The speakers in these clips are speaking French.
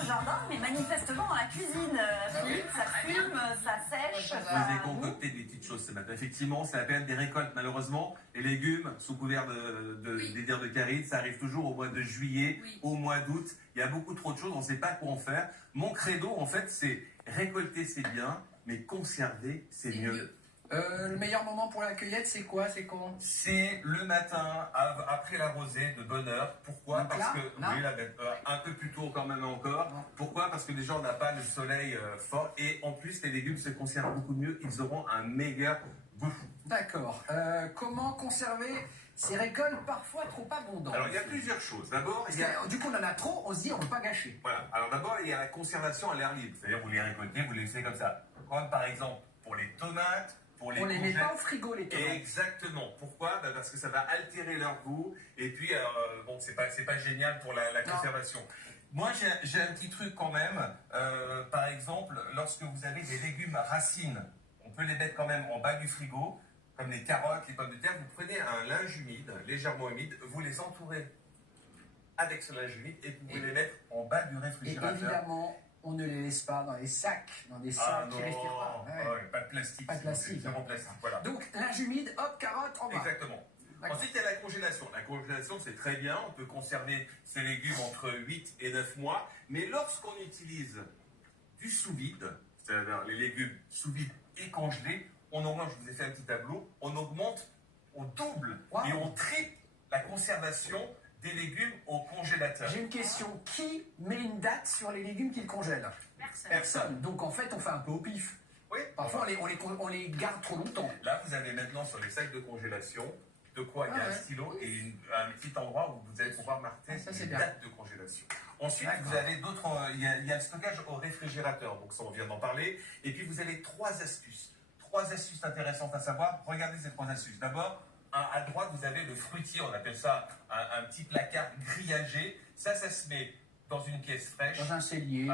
au jardin, mais manifestement dans la cuisine. Philippe, ça fume, ça sèche. Vous avez concocté des petites choses ce matin. Effectivement, c'est la période des récoltes. Malheureusement, les légumes, sous couvert des dires de caride, ça arrive toujours au mois de juillet, au mois d'août. Il y a beaucoup trop de choses, on ne sait pas quoi en faire. Mon credo, en fait, c'est récolter, c'est bien, mais conserver, c'est mieux. Le meilleur moment pour la cueillette, c'est quoi? C'est quand? C'est le matin, après la rosée, de bonne heure. Pourquoi? Donc Parce là, que, là oui, là, un peu plus tôt quand même encore. Non. Pourquoi? Parce que déjà, on n'a pas le soleil fort. Et en plus, les légumes se conservent beaucoup mieux. Ils auront un meilleur goût. D'accord. Comment conserver ces récoltes parfois trop abondantes? Alors, il y a plusieurs choses. D'abord, Parce il y a... que, du coup, on en a trop, on se dit on ne veut pas gâcher. Voilà. Alors d'abord, il y a la conservation à l'air libre. C'est-à-dire, vous les récoltez, vous les laissez comme ça. Comme par exemple, pour les tomates, pour les On les met courgettes. pas au frigo, les tomates. Exactement. Pourquoi? Parce que ça va altérer leur goût. Et puis, bon, c'est pas génial pour la conservation. Moi, j'ai un petit truc quand même. Par exemple, lorsque vous avez des légumes racines, on peut les mettre quand même en bas du frigo, comme les carottes, les pommes de terre. Vous prenez un linge humide, légèrement humide, vous les entourez avec ce linge humide et vous pouvez les mettre en bas du Et réfrigérateur. évidemment, on ne les laisse pas dans les sacs, dans des sacs Ah non, qui respirent pas. Ouais. ouais, pas de plastique. Pas de plastique. Zéro plastique, voilà. Donc, linge humide, hop, carotte, en bas. Exactement. D'accord. Ensuite, il y a la congélation. La congélation, c'est très bien. On peut conserver ces légumes entre 8 et 9 mois. Mais lorsqu'on utilise du sous-vide, c'est-à-dire les légumes sous-vide et congelés, on augmente, je vous ai fait un petit tableau, on augmente, on double et on triple la conservation des légumes au congélateur. J'ai une question. Qui met une date sur les légumes qu'il congèle? Personne. Donc, en fait, on fait un peu au pif. Oui. Parfois, on les garde trop longtemps. Là, vous avez maintenant sur les sacs de congélation, de quoi il y a un stylo et un petit endroit où vous allez pouvoir marquer une date de congélation. Ensuite, vous avez d'autres, il y a le stockage au réfrigérateur, donc ça on vient d'en parler. Et puis vous avez trois astuces intéressantes à savoir. Regardez ces trois astuces. D'abord, à droite, vous avez le fruitier, on appelle ça un petit placard grillagé. Ça se met dans une pièce fraîche. Dans un cellier.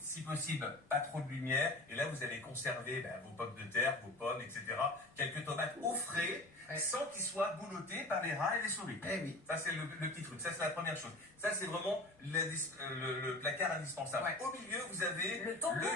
Si possible, pas trop de lumière. Et là, vous allez conserver vos pommes de terre, vos pommes, etc. Quelques tomates au frais, sans qu'ils soient boulottés par les rats et les souris. Eh oui. Ça, c'est le petit truc. Ça, c'est la première chose. Ça, c'est vraiment le placard indispensable. Ouais. Au milieu, vous avez Le tambour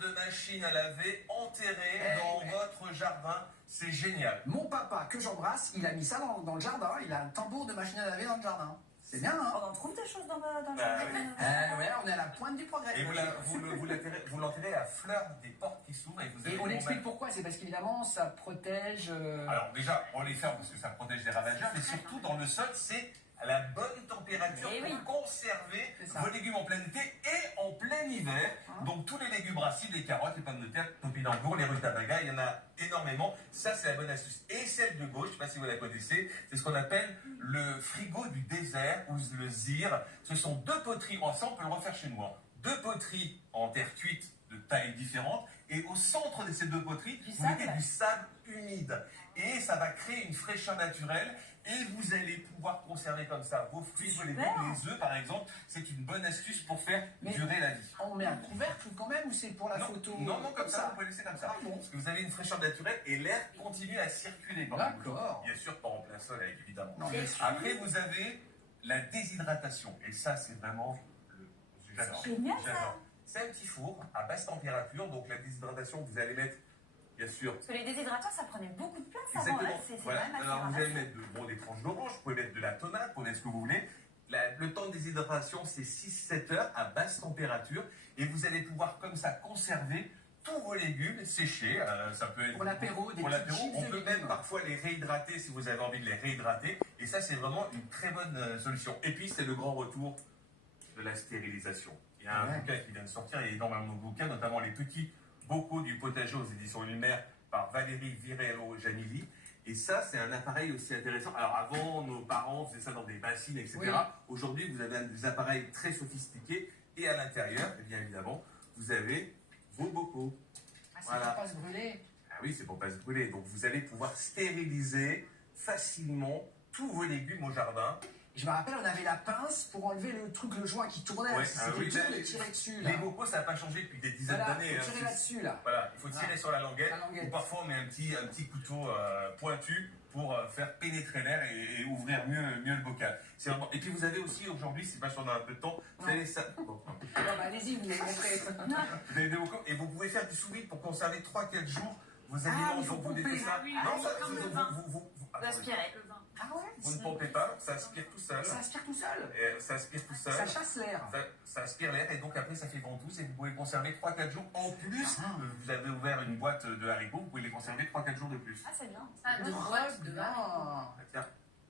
de machine à laver enterré dans votre jardin. C'est génial. Mon papa, que j'embrasse, il a mis ça dans le jardin. Il a un tambour de machine à laver dans le jardin. C'est bien, hein? On en trouve des choses dans le Bah, jardin. Ouais, on est à la pointe du progrès. Et vous l'enterrez à fleur des portes qui s'ouvrent. Et on explique pourquoi. C'est parce qu'évidemment, ça protège... Alors déjà, on les ferme parce que ça protège des ravageurs, mais surtout dans le sol, c'est à la bonne température pour conserver vos légumes en plein été et en plein hiver. Donc tous les légumes racines, les carottes, les pommes de terre, topinambour, les rutabagas, il y en a énormément. Ça, c'est la bonne astuce. Et celle de gauche, je ne sais pas si vous la connaissez, c'est ce qu'on appelle le frigo du désert ou le ZIR. Ce sont deux poteries, ça on peut le refaire chez moi, deux poteries en terre cuite de tailles différentes. Et au centre de ces deux poteries, vous mettez du sable humide. Et ça va créer une fraîcheur naturelle. Et vous allez pouvoir conserver comme ça vos fruits, vos légumes, les œufs par exemple. C'est une bonne astuce pour faire durer la vie. On met un couvercle quand même ou c'est pour la photo? Non, comme ça, vous pouvez laisser comme ça. Ah bon? Parce que vous avez une fraîcheur naturelle et l'air continue à circuler. D'accord. Bien sûr, pas en plein soleil, évidemment. Non, bien sûr. Après, vous avez la déshydratation. Et ça, c'est vraiment j'adore. Génial, ça. C'est un petit four à basse température. Donc la déshydratation, vous allez mettre, bien sûr, Parce que les déshydrateurs, ça prenait beaucoup de place avant. exactement. Là, c'est Voilà. quand même assez Alors vous allez ramassé. mettre des tranches d'orange, vous pouvez mettre de la tomate, vous pouvez mettre ce que vous voulez. Le temps de déshydratation, c'est 6-7 heures à basse température. Et vous allez pouvoir comme ça conserver tous vos légumes séchés. Ça peut être Pour l'apéro, des pour petites l'apéro. chips On de peut légumes. même parfois les réhydrater si vous avez envie de les réhydrater. Et ça, c'est vraiment une très bonne solution. Et puis, c'est le grand retour de la stérilisation. Il y a un bouquin qui vient de sortir, il y a énormément de bouquins, notamment les petits bocaux du potager aux éditions Lumière par Valérie Virello-Janilli. Et ça, c'est un appareil aussi intéressant. Alors avant, nos parents faisaient ça dans des bassines, etc. Oui. Aujourd'hui, vous avez des appareils très sophistiqués. Et à l'intérieur, eh bien évidemment, vous avez vos bocaux. Ah, c'est pour pas se brûler. Ah oui, c'est pour pas se brûler. Donc vous allez pouvoir stériliser facilement tous vos légumes au jardin. Je me rappelle, on avait la pince pour enlever le truc, le joint qui tournait. Ouais, C'était oui, dur là, de tirer dessus. Là. Les bocaux, ça n'a pas changé depuis des dizaines Voilà, d'années. faut hein. tirer là-dessus, là. Voilà, il faut tirer sur la languette, La languette. ou parfois on met un petit couteau pointu pour faire pénétrer l'air et ouvrir mieux le bocal. C'est vraiment... Et puis vous avez aussi aujourd'hui, c'est pas sûr dans un peu de temps, vous avez ça. Bon, Non, bah, allez-y, vous les montrez. vous avez des bocaux et vous pouvez faire du sous-vide pour conserver 3-4 jours vos aliments. il faut Donc vous pomper. mettez ça. Ah oui, non, ça, comme le vous, vin. vous attendez. Aspirer. Ah ouais? Vous ne pompez pas, ça aspire tout seul. Ça aspire tout seul. Et ça aspire tout seul. Ça chasse l'air. Ça aspire l'air et donc après ça fait ventouse et vous pouvez conserver 3-4 jours. En plus, Ah. vous avez ouvert une boîte de haricots, vous pouvez les conserver 3-4 jours de plus. Ah, c'est bien. Ah, de Oh, boîte de non. Tiens,